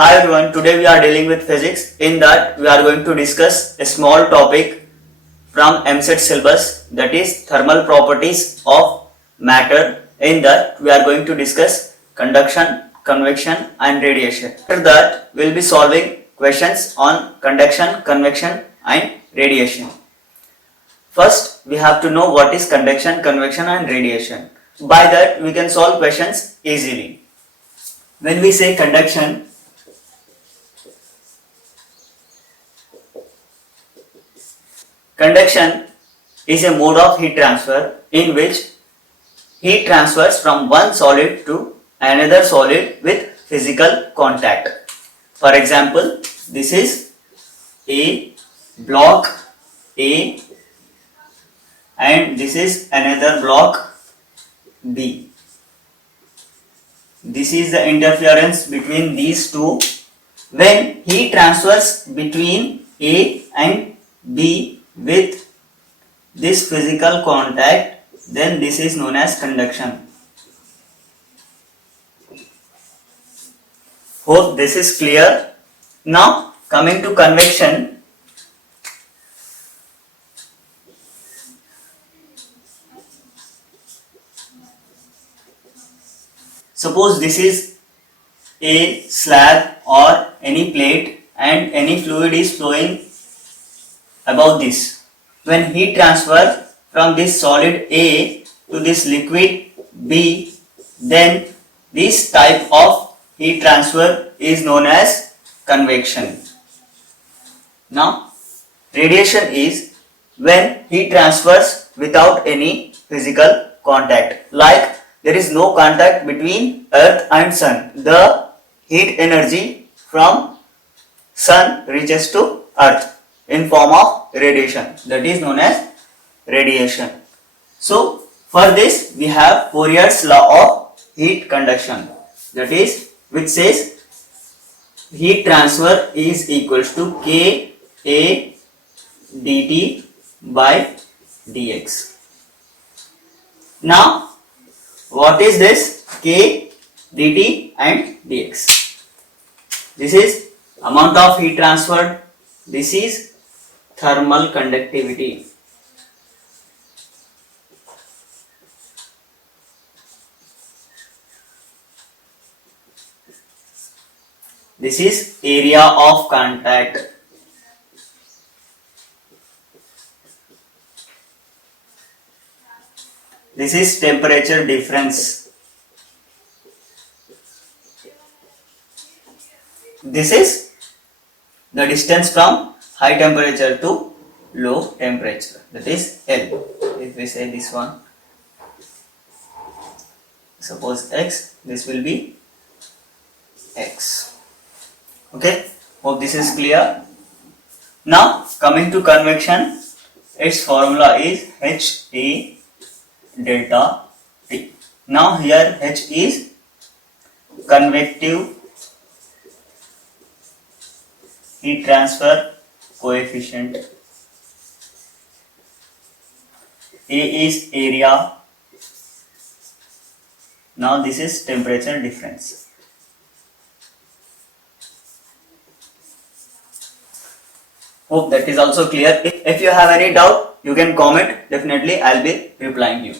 Hi everyone, today we are dealing with physics. In that we are going to discuss a small topic from EAMCET syllabus, that is thermal properties of matter. In that we are going to discuss conduction, convection and radiation. After that we will be solving questions on conduction, convection and radiation. First we have to know what is conduction, convection and radiation. By that we can solve questions easily. When we say conduction, conduction is a mode of heat transfer in which heat transfers from one solid to another solid with physical contact. For example, this is a block A and this is another block B. This is the interference between these two. When heat transfers between A and B with this physical contact, then this is known as conduction. Hope this is clear. Now coming to convection. Suppose this is a slab or any plate and any fluid is flowing above this. When heat transfer from this solid A to this liquid B, then this type of heat transfer is known as convection. Now, radiation is when heat transfers without any physical contact, like there is no contact between earth and sun. The heat energy from sun reaches to earth in form of radiation, that is known as radiation. So for this we have Fourier's law of heat conduction, that is, which says heat transfer is equals to K A dt by dx. Now what is this K dt and dx? This is amount of heat transferred. This is thermal conductivity. This is area of contact. This is temperature difference. This is the distance from high temperature to low temperature, that is L. If we say this one, suppose X, this will be X. Okay, hope this is clear. Now coming to convection, its formula is HA delta T. Now here H is convective heat transfer coefficient, A is area, now this is temperature difference. Hope that is also clear. If you have any doubt, you can comment, definitely I will be replying you.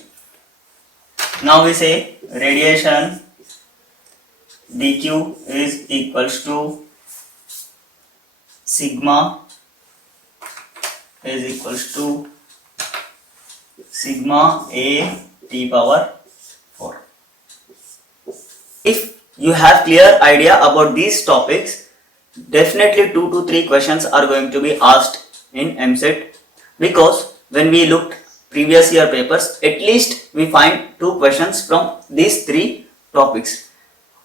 Now we say radiation dq is equals to sigma is equals to sigma A T power 4. If you have clear idea about these topics, definitely 2 to 3 questions are going to be asked in EAMCET, because when we looked previous year papers, at least we find 2 questions from these 3 topics,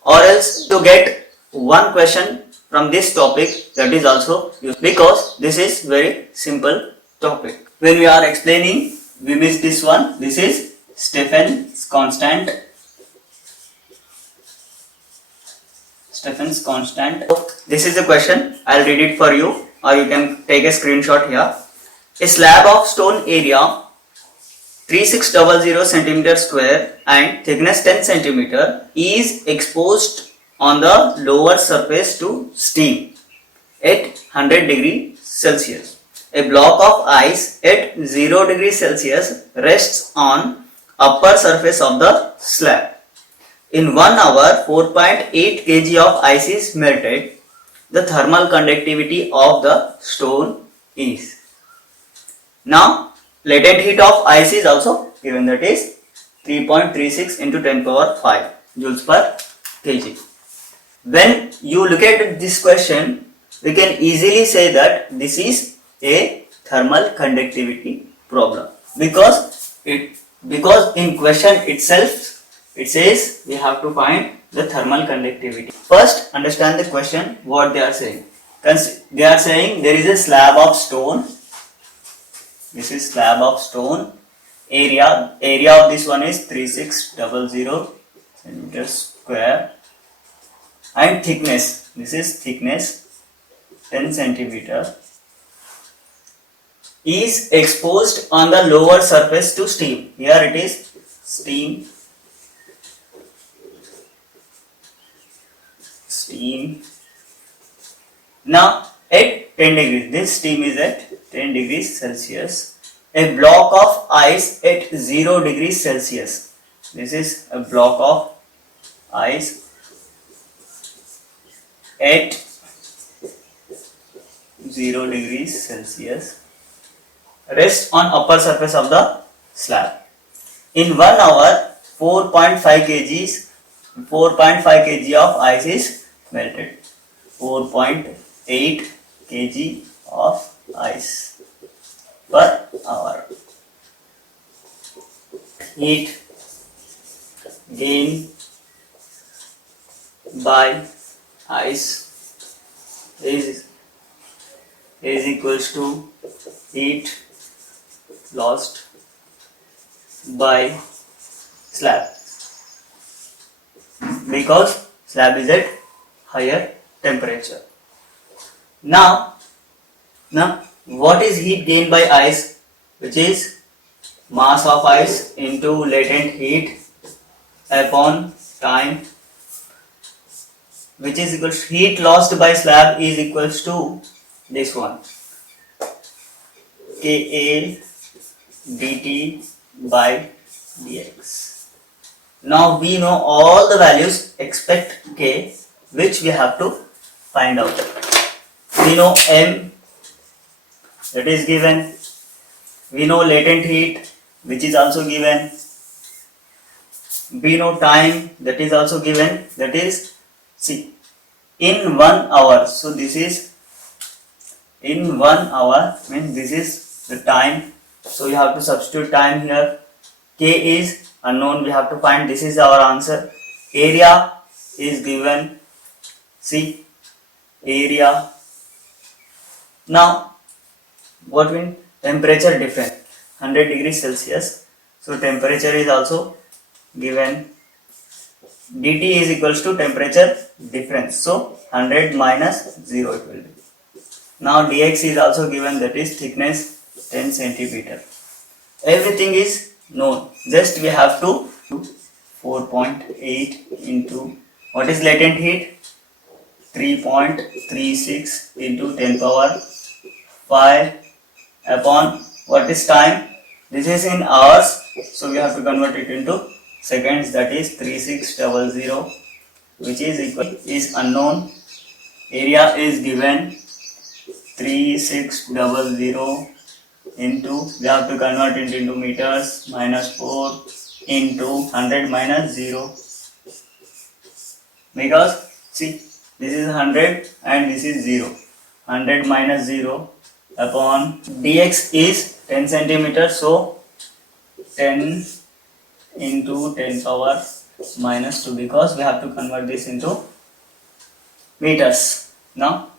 or else to get 1 question from this topic, that is also useful, because this is very simple topic. When we are explaining, we miss this one. This is Stephen's constant. Stephen's constant. This is the question. I'll read it for you, or you can take a screenshot here. A slab of stone area 3600 cm square and thickness 10 cm is exposed on the lower surface to steam at 100 degrees Celsius. A block of ice at 0 degrees Celsius rests on upper surface of the slab. In 1 hour, 4.8 kg of ice is melted. The thermal conductivity of the stone is. Now, latent heat of ice is also given, that is 3.36 into 10 power 5 joules per kg. When you look at this question, we can easily say that this is a thermal conductivity problem, because in question itself it says we have to find the thermal conductivity. First, understand the question, what they are saying. They are saying there is a slab of stone. This is slab of stone. Area of this one is 3600 centimeters square, and thickness, this is thickness 10 centimeter, is exposed on the lower surface to steam. Here it is steam. Now at 10 degrees, this steam is at 10 degrees Celsius. A block of ice at 0 degrees Celsius. This is a block of ice at 0 degrees Celsius rests on upper surface of the slab. In 1 hour, 4.5 kg of ice is melted. 4.8 kg of ice per hour. Heat gained by ice is equals to heat lost by slab, because slab is at higher temperature. Now what is heat gained by ice, which is mass of ice into latent heat upon time, which is equals to heat lost by slab is equals to this one, Ka dt by dx. Now we know all the values except K, which we have to find out. We know M, that is given. We know latent heat, which is also given. We know time, that is also given. That is, see, in 1 hour. So this is in 1 hour, means this is the time. So you have to substitute time here. K is unknown, we have to find. This is our answer. Area is given. See, area. Now what mean temperature difference? 100 degrees Celsius. So temperature is also given. dt is equals to temperature difference. So 100 minus 0 it will be. Now dx is also given, that is thickness 10 centimeter. Everything is known. Just we have to 4.8 into what is latent heat? 3.36 into 10 power 5 upon what is time? This is in hours, so we have to convert it into seconds, that is 3600, which is equal is unknown. Area is given 3600 into, we have to convert it into meters, minus 4 into 100 minus 0, because see, this is 100 and this is 0. 100 minus 0 upon dx is 10 centimeter, so 10 into 10 power minus 2, because we have to convert this into meters. Now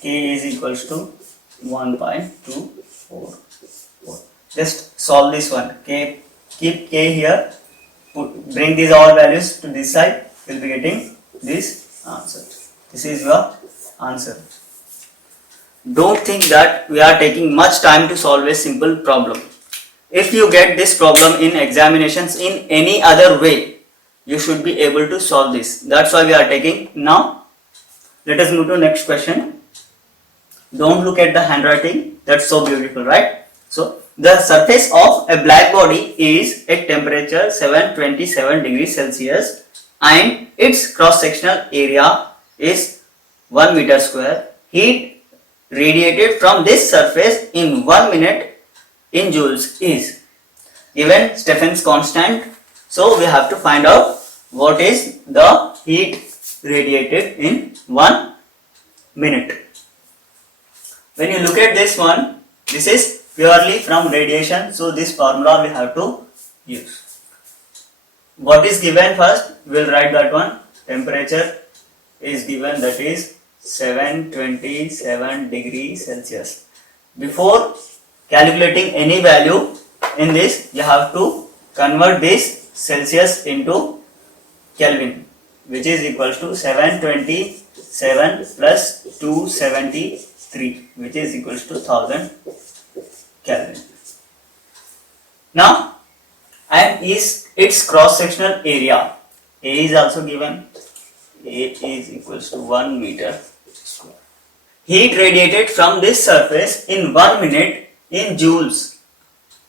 K is equals to 1.244. Just solve this one. K, keep K here, bring these all values to this side, you will be getting this answer. This is your answer. Don't think that we are taking much time to solve a simple problem. If you get this problem in examinations in any other way, you should be able to solve this. That's why we are taking. Now let us move to next question. Don't look at the handwriting, that's so beautiful, right? So the surface of a black body is at temperature 727 degrees Celsius and its cross sectional area is 1 meter square. Heat radiated from this surface in 1 minute in joules is given Stephen's constant. So we have to find out what is the heat radiated in 1 minute. When you look at this one, this is purely from radiation, so this formula we have to use. What is given first? We will write that one. Temperature is given, that is 727 degrees Celsius. Before calculating any value in this, you have to convert this Celsius into Kelvin, which is equals to 727 plus 273, which is equals to 1000 Kelvin. Now, and is its cross sectional area. A is also given. A is equals to 1 meter square. Heat radiated from this surface in 1 minute in joules.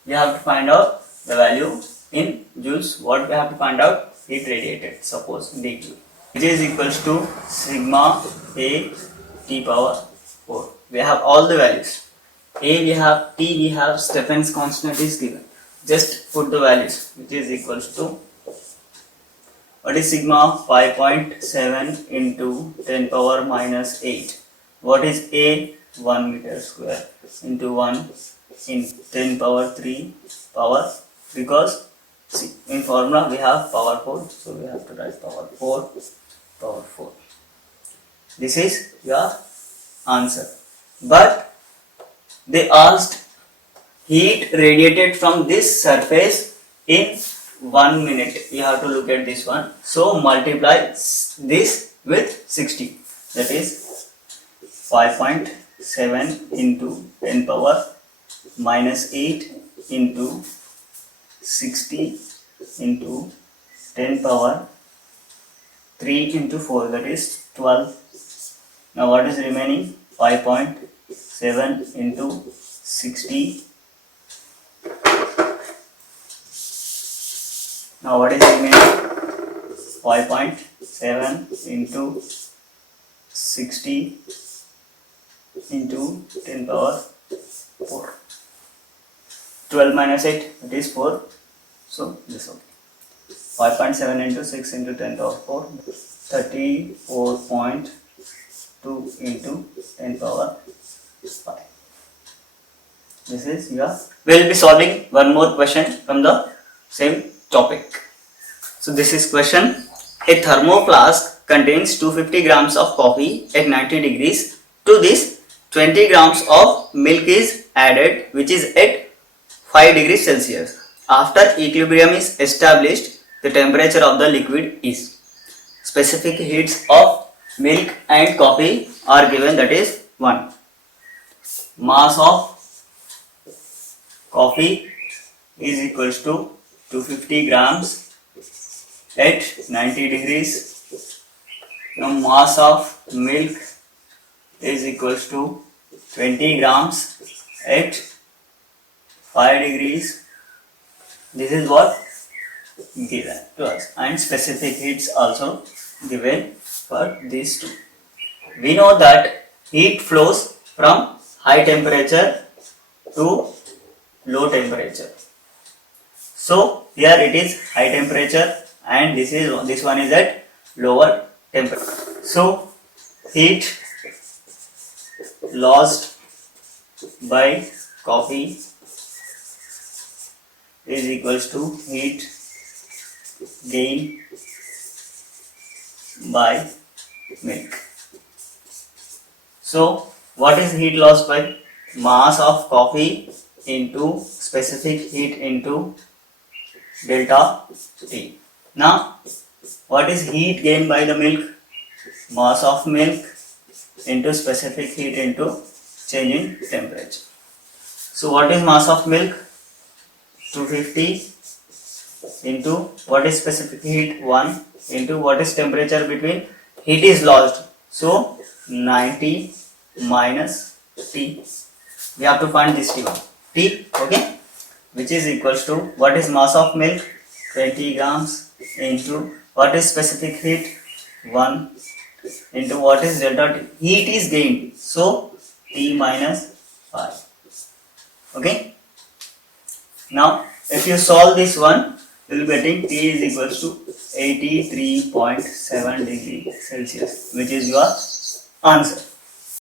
We have to find out the value in joules. What we have to find out? Heat radiated, suppose dQ, which is equals to sigma A T power 4. We have all the values. A we have, T we have, Stephen's constant is given. Just put the values, which is equals to, what is sigma? 5.7 into 10 power minus 8. What is A? 1 meter square into 1 in 10 power 3 power, because see, in formula we have power 4, so we have to write power 4, power 4. This is your answer. But they asked heat radiated from this surface in 1 minute. You have to look at this one. So multiply this with 60. That is 5.7 into 10 power minus 8 into 60 into 10 power 3 into 4, that is 12. Now what is remaining? 5.7 into 60. Now what is remaining? 5.7 into 60 into 10 power 4. 12 minus 8, that is 4. So this okay. 5.7 into 6 into 10 power 4, 34.2 into 10 power 5. This is your. We will be solving one more question from the same topic. So this is question. A thermoflask contains 250 grams of coffee at 90 degrees. To this 20 grams of milk is added, which is at 5 degrees Celsius. After equilibrium is established, the temperature of the liquid is. Specific heats of milk and coffee are given, that is 1. Mass of coffee is equals to 250 grams at 90 degrees. Now mass of milk is equals to 20 grams at 5 degrees. This is what given to us, and specific heats also given for these two. We know that heat flows from high temperature to low temperature. So here it is high temperature and this one is at lower temperature. So heat lost by coffee is equals to heat gain by milk. So what is heat lost by? Mass of coffee into specific heat into delta T. Now what is heat gained by the milk? Mass of milk into specific heat into change in temperature. So what is mass of milk? 250 into what is specific heat 1 into what is temperature between heat is lost. So 90 minus T. We have to find this T1. T, okay, which is equals to what is mass of milk 20 grams into what is specific heat 1 into what is delta T. Heat is gained, so T minus 5. Okay. Now if you solve this one, you will be getting T is equals to 83.7 degrees Celsius, which is your answer.